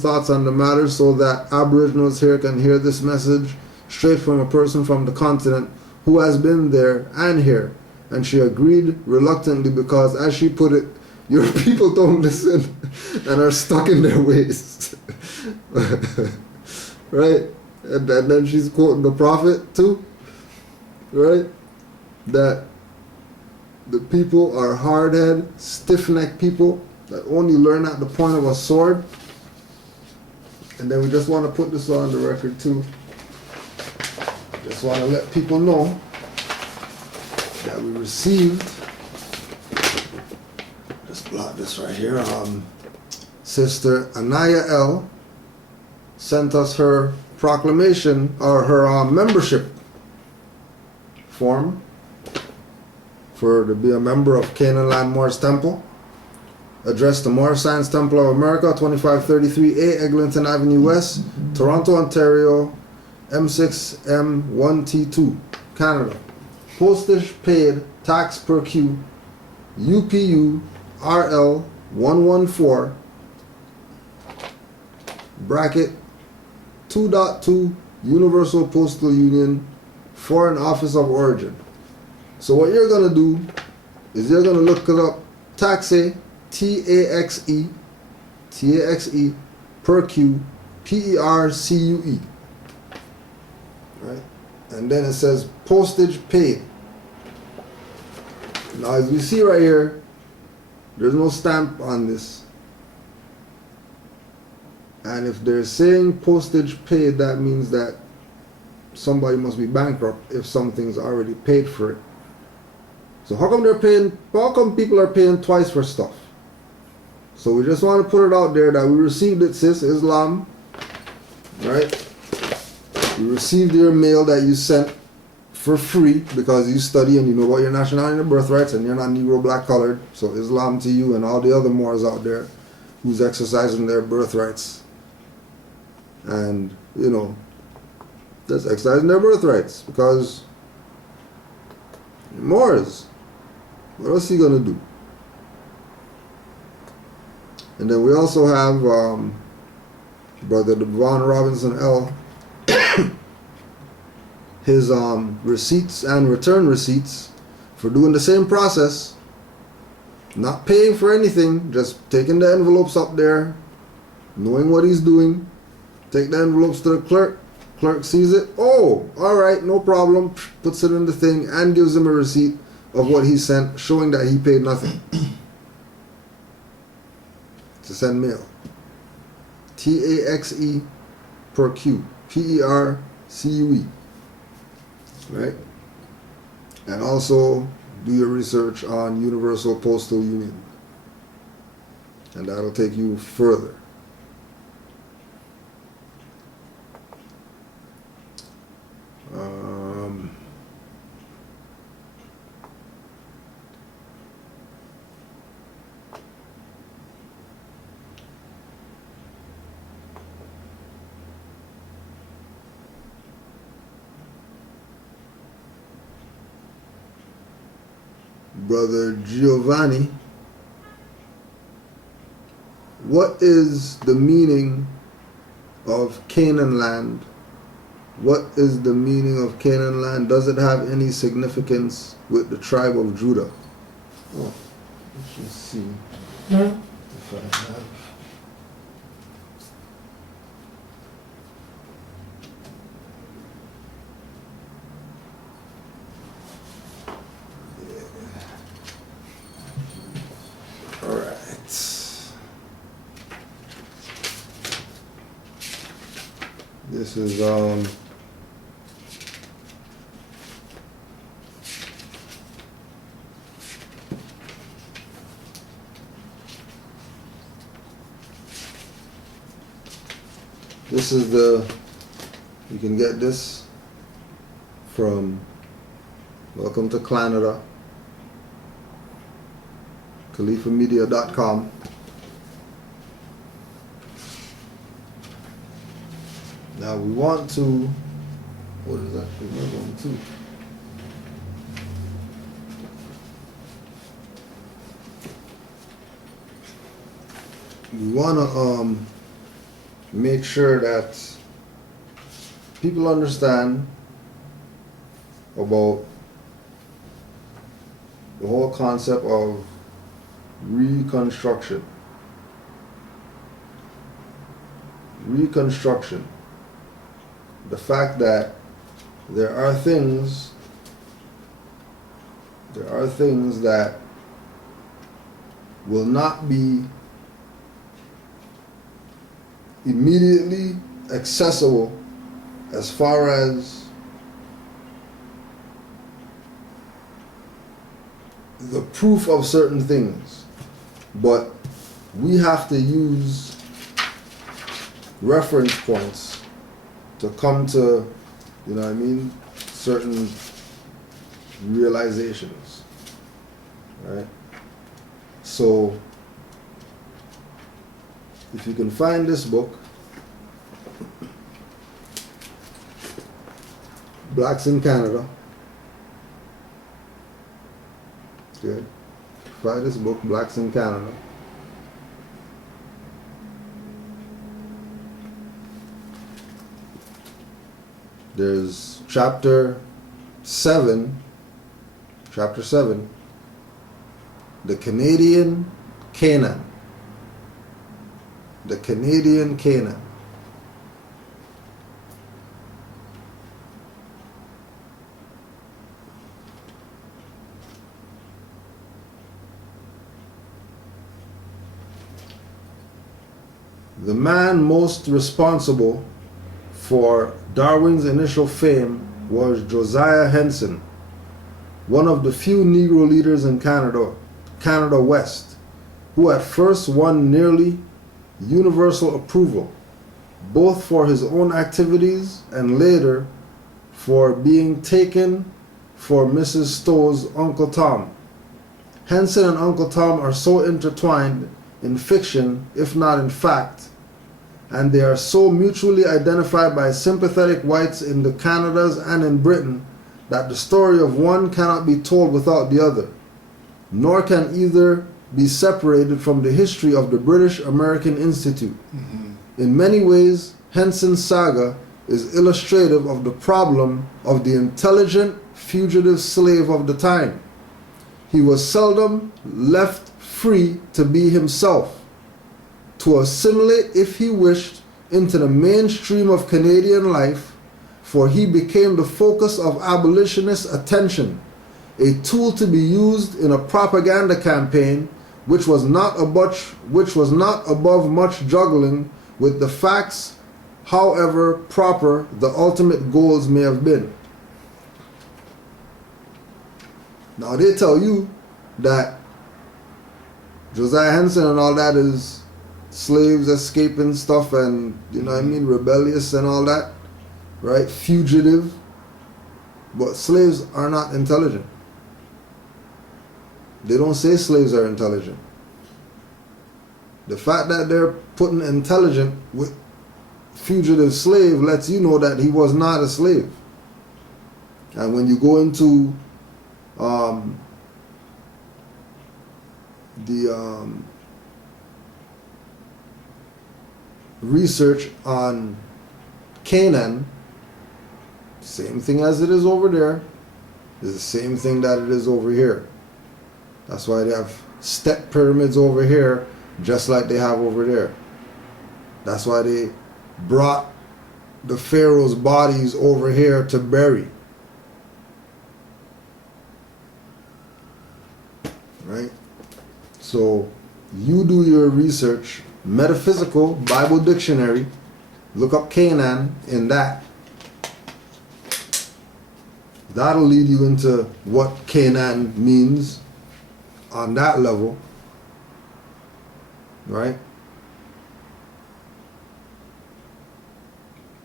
thoughts on the matter so that Aboriginals here can hear this message straight from a person from the continent who has been there and here. And she agreed reluctantly because, as she put it, your people don't listen and are stuck in their ways. Right? And then she's quoting the prophet too. Right? That the people are hard-headed, stiff-necked people that only learn at the point of a sword. And then we just want to put this on the record too. Just want to let people know that we received, just blot this right here, Sister Anaya L. sent us her proclamation, or her membership form to be a member of Canaanland Moors Temple, addressed to Moor Science Temple of America, 2533A Eglinton Avenue West, Toronto, Ontario, M6M1T2, Canada. Postage paid, tax per Q, UPU RL 114, bracket 2.2 Universal Postal Union, Foreign Office of Origin. So what you're going to do is you're going to look it up, Taxe, T-A-X-E, Percue, P-E-R-C-U-E. Right? And then it says postage paid. Now as we see right here, there's no stamp on this. And if they're saying postage paid, that means that somebody must be bankrupt if something's already paid for it. So how come people are paying twice for stuff? So we just want to put it out there that we received it, sis, Islam. Right? We received your mail that you sent for free because you study and you know about your nationality and your birthrights and you're not Negro, black, colored. So Islam to you and all the other Moors out there who's exercising their birthrights. And, you know, just exercising their birthrights because Moors. What else are you going to do? And then we also have Brother Devon Robinson L. his receipts and return receipts for doing the same process, not paying for anything, just taking the envelopes up there, knowing what he's doing, take the envelopes to the clerk sees it, oh, alright, no problem, puts it in the thing and gives him a receipt of what he sent, showing that he paid nothing to send mail. Taxe Percue, Percue. Right? And also do your research on Universal Postal Union. And that'll take you further. Brother Giovanni, what is the meaning of Canaan land? What is the meaning of Canaan land? Does it have any significance with the tribe of Judah? Oh, let's just see if I have. This is you can get this from Welcome to Canada, khalifamedia.com. Now we want to, what is that? We're going to. We want to make sure that people understand about the whole concept of reconstruction. Reconstruction. The fact that there are things that will not be immediately accessible as far as the proof of certain things, but we have to use reference points to come to, you know what I mean, certain realizations, right? So if you can find this book, Blacks in Canada, good. Find this book, Blacks in Canada. There's chapter 7, the Canadian Canaan. The Canadian Canaan. The man most responsible for Darwin's initial fame was Josiah Henson, one of the few Negro leaders in Canada West, who at first won nearly universal approval, both for his own activities and later for being taken for Mrs. Stowe's Uncle Tom. Henson and Uncle Tom are so intertwined in fiction, if not in fact, and they are so mutually identified by sympathetic whites in the Canadas and in Britain that the story of one cannot be told without the other, nor can either be separated from the history of the British American Institute. Mm-hmm. In many ways, Henson's saga is illustrative of the problem of the intelligent fugitive slave of the time. He was seldom left free to be himself, to assimilate, if he wished, into the mainstream of Canadian life, for he became the focus of abolitionist attention, a tool to be used in a propaganda campaign which was not above much juggling with the facts, however proper the ultimate goals may have been. Now they tell you that Josiah Henson and all that is slaves escaping stuff and, you know what I mean, rebellious and all that, right? Fugitive. But slaves are not intelligent. They don't say slaves are intelligent. The fact that they're putting intelligent with fugitive slave lets you know that he was not a slave. And when you go into research on Canaan, same thing as it is over there is the same thing that it is over here. That's why they have step pyramids over here just like they have over there. That's why they brought the pharaoh's bodies over here to bury. Right? So you do your research, metaphysical Bible dictionary, look up Canaan in that. That'll lead you into what Canaan means on that level. Right?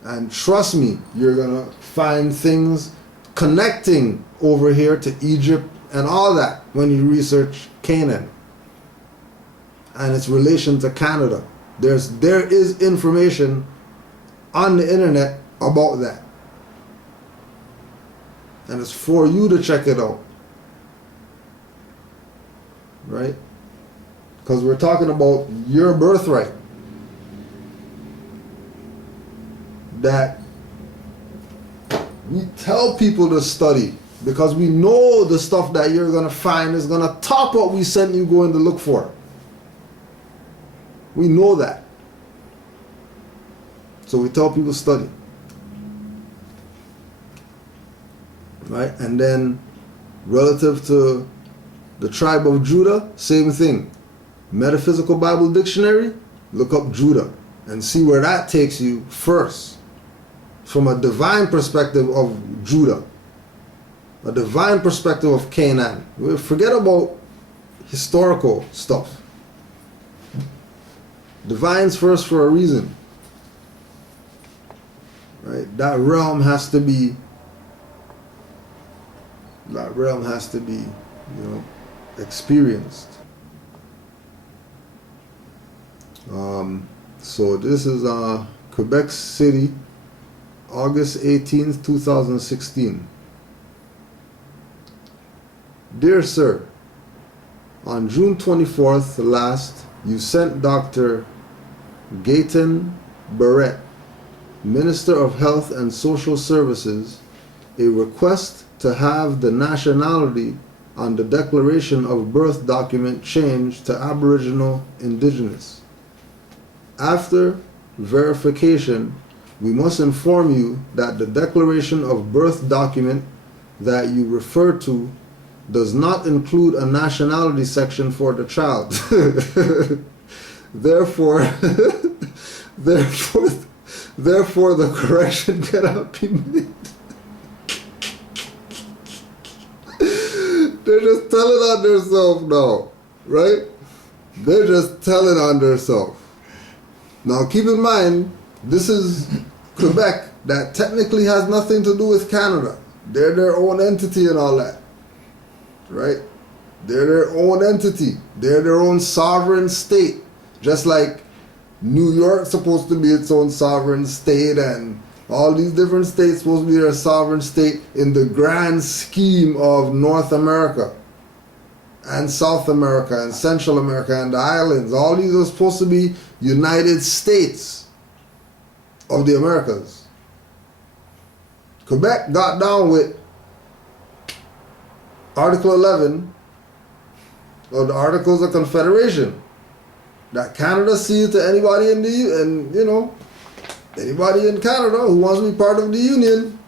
And trust me, you're gonna find things connecting over here to Egypt and all that when you research Canaan and its relation to Canada. There is information on the internet about that, and it's for you to check it out, right? Because we're talking about your birthright. that we tell people to study because we know the stuff that you're going to find is going to top what we sent you going to look for. We know that. So we tell people study. Right? And then relative to the tribe of Judah, same thing. Metaphysical Bible Dictionary, look up Judah and see where that takes you first. From a divine perspective of Judah. A divine perspective of Canaan. Forget about historical stuff. Divine's first for a reason. Right? That realm has to be, experienced. So this is Quebec City, August 18th, 2016. Dear Sir, on June 24th last, you sent Dr. Gaten Barrett, Minister of Health and Social Services, a request to have the nationality on the Declaration of Birth document changed to Aboriginal Indigenous. After verification, we must inform you that the Declaration of Birth document that you refer to does not include a nationality section for the child. Therefore, the correction cannot be made. They're just telling on themselves now, right? They're just telling on themselves. Now keep in mind, this is Quebec that technically has nothing to do with Canada. They're their own entity and all that. Right? They're their own entity. They're their own sovereign state. Just like New York's supposed to be its own sovereign state, and all these different states supposed to be their sovereign state in the grand scheme of North America and South America and Central America and the islands. All these are supposed to be United States of the Americas. Quebec got down with Article 11 of the Articles of Confederation, that Canada cede to anybody anybody in Canada who wants to be part of the Union,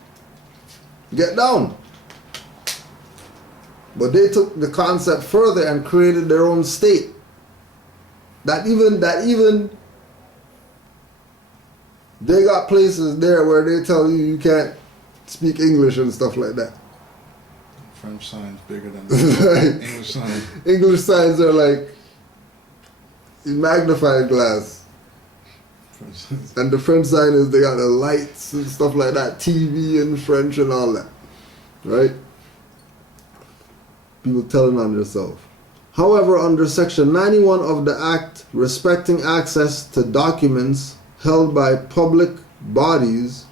get down. But they took the concept further and created their own state. That even they got places there where they tell you can't speak English and stuff like that. French signs bigger than the English signs. English signs are like magnified glass. And the French sign is they got the lights and stuff like that, TV in French and all that. Right? People telling on themselves. However, under Section 91 of the Act respecting access to documents held by public bodies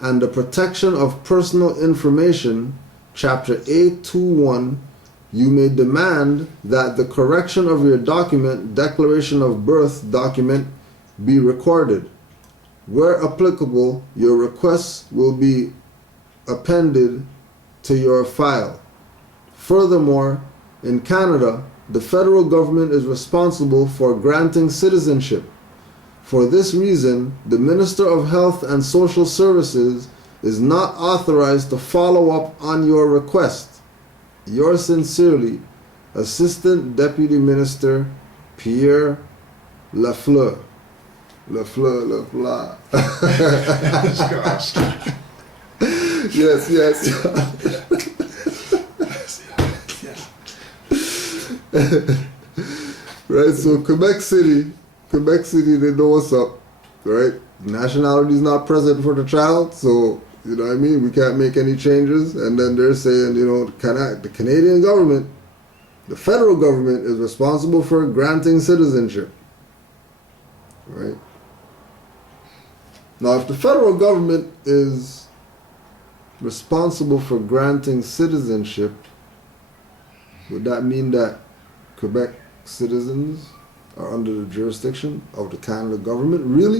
and the protection of personal information, Chapter 821, you may demand that the correction of your document, Declaration of Birth document, be recorded. Where applicable, your requests will be appended to your file. Furthermore, in Canada, the federal government is responsible for granting citizenship. For this reason, the Minister of Health and Social Services is not authorized to follow up on your request. Yours sincerely, Assistant Deputy Minister Pierre Lafleur. Lafleur. Yes. Right, so Quebec City, they know what's up, right? Nationality is not present for the child, so you know what I mean, we can't make any changes. And then they're saying, the Canadian government, the federal government, is responsible for granting citizenship, right? Now, if the federal government is responsible for granting citizenship, would that mean that Quebec citizens are under the jurisdiction of the Canada government? Really?